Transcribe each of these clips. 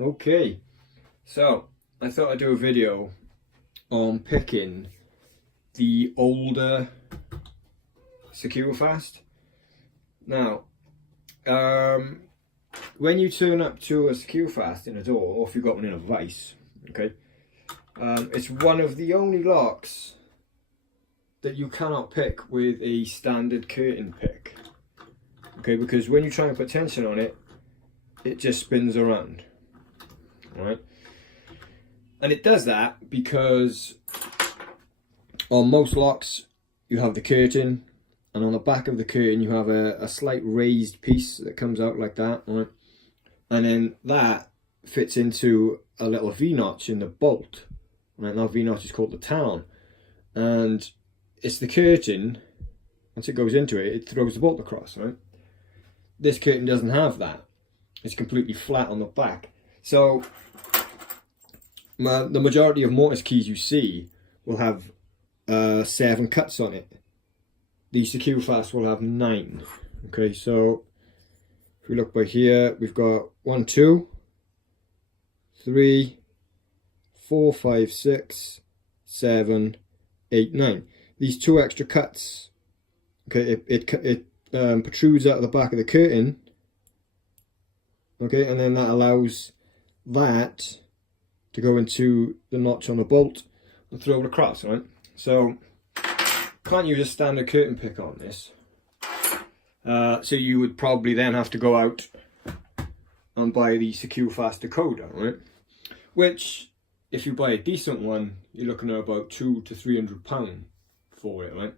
Okay, so I thought I'd do a video on picking the older Securefast. Now, when you turn up to a Securefast in a door, or if you've got one in a vise, okay, it's one of the only locks that you cannot pick with a standard curtain pick. Okay, because when you try and put tension on it, it just spins around. Right, and it does that because on most locks you have the curtain, and on the back of the curtain you have a slight raised piece that comes out like that, right? And then that fits into a little V-notch in the bolt, right? That V-notch is called the talon, and it's the curtain. Once it goes into it, it throws the bolt across, right? This curtain doesn't have that. It's completely flat on the back. So the majority of mortise keys you see will have 7 cuts on it. The Securefast will have 9. Okay, so if we look by here, we've got 1, 2, 3, 4, 5, 6, 7, 8, 9. These 2 extra cuts, okay, it protrudes out of the back of the curtain. Okay, and then that allows that to go into the notch on the bolt and throw it across, right? So can't use a standard curtain pick on this. So you would probably then have to go out and buy the Securefast decoder, right? Which, if you buy a decent one, you're looking at about £200 to £300 for it, right?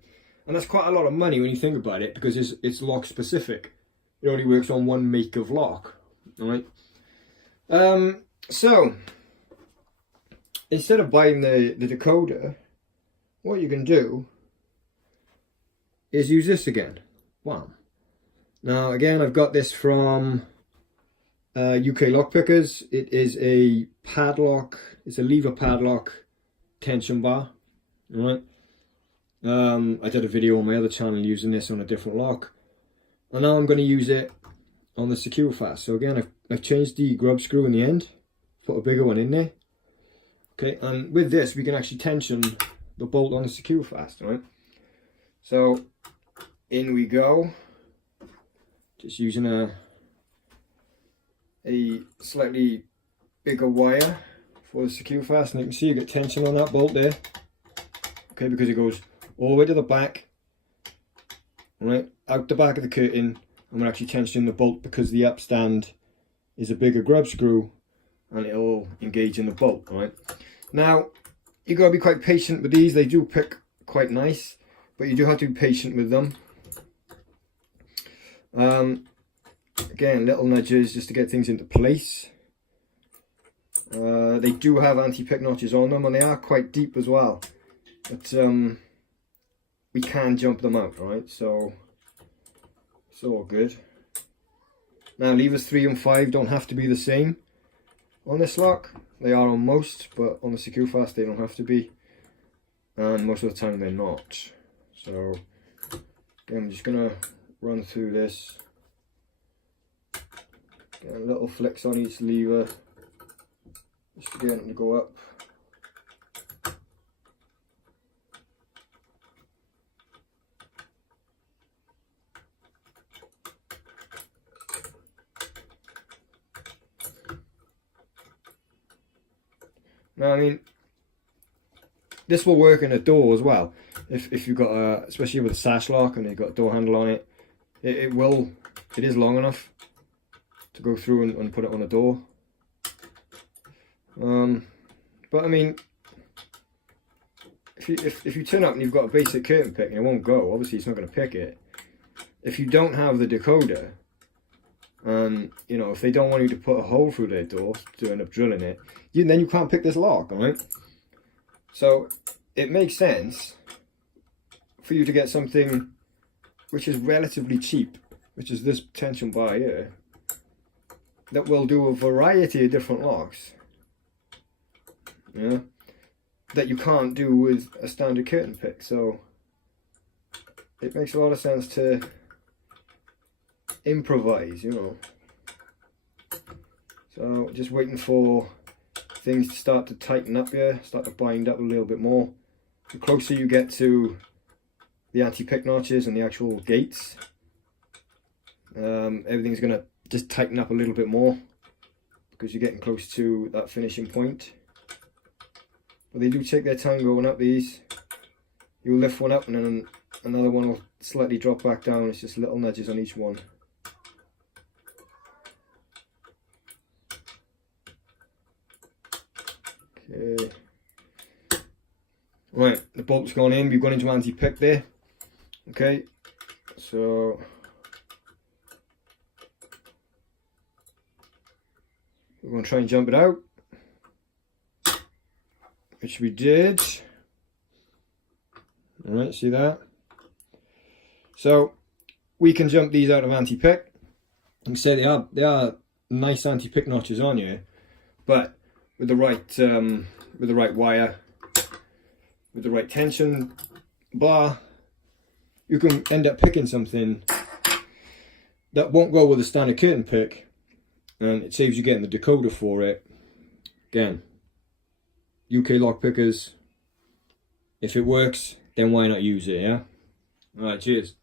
And that's quite a lot of money when you think about it, because it's lock specific. It only works on one make of lock, right? So instead of buying the decoder, what you can do is use this again. Wow. Now again, I've got this from UK Lock Pickers. It is a padlock. It's a lever padlock tension bar. All right. I did a video on my other channel using this on a different lock, and now I'm going to use it on the Securefast. So again, I've changed the grub screw in the end, put a bigger one in there. Okay, and with this we can actually tension the bolt on the Securefast, right? So in we go, just using a slightly bigger wire for the Securefast, and you can see you get tension on that bolt there. Okay, because it goes all the way to the back, right, out the back of the curtain, and we're actually tensioning the bolt because the upstand is a bigger grub screw and it'll engage in the bolt, right? Now, you got to be quite patient with these. They do pick quite nice, but you do have to be patient with them. Again, little nudges just to get things into place. They do have anti-pick notches on them, and they are quite deep as well. But we can jump them out, right? So it's all good. Now, levers 3 and 5 don't have to be the same on this lock. They are on most, but on the Securefast they don't have to be, and most of the time they're not. So again, I'm just gonna run through this, get little flicks on each lever just to get them to go up. Now, I mean, this will work in a door as well. If you've got a, especially with a sash lock and you've got a door handle on it, it is long enough to go through and put it on a door. But I mean, if you turn up and you've got a basic curtain pick and it won't go, obviously it's not going to pick it. If you don't have the decoder, and you know, if they don't want you to put a hole through their door to end up drilling it, then you can't pick this lock, alright? So it makes sense for you to get something which is relatively cheap, which is this tension bar here, that will do a variety of different locks, yeah, that you can't do with a standard curtain pick. So it makes a lot of sense to improvise, you know. So just waiting for things to start to tighten up here, start to bind up a little bit more. The closer you get to the anti-pick notches and the actual gates, everything's going to just tighten up a little bit more because you're getting close to that finishing point. But they do take their time going up these. You'll lift one up and then another one will slightly drop back down. It's just little nudges on each one. Okay. Right, the bolt's gone in. We've gone into anti-pick there. Okay, so we're going to try and jump it out, which we did. Alright, see that? So we can jump these out of anti-pick. You can say they are nice anti-pick notches on you, but with the right wire, with the right tension bar, you can end up picking something that won't go with a standard curtain pick, and it saves you getting the decoder for it. Again, UK lock pickers, if it works, then why not use it, yeah? Alright, cheers.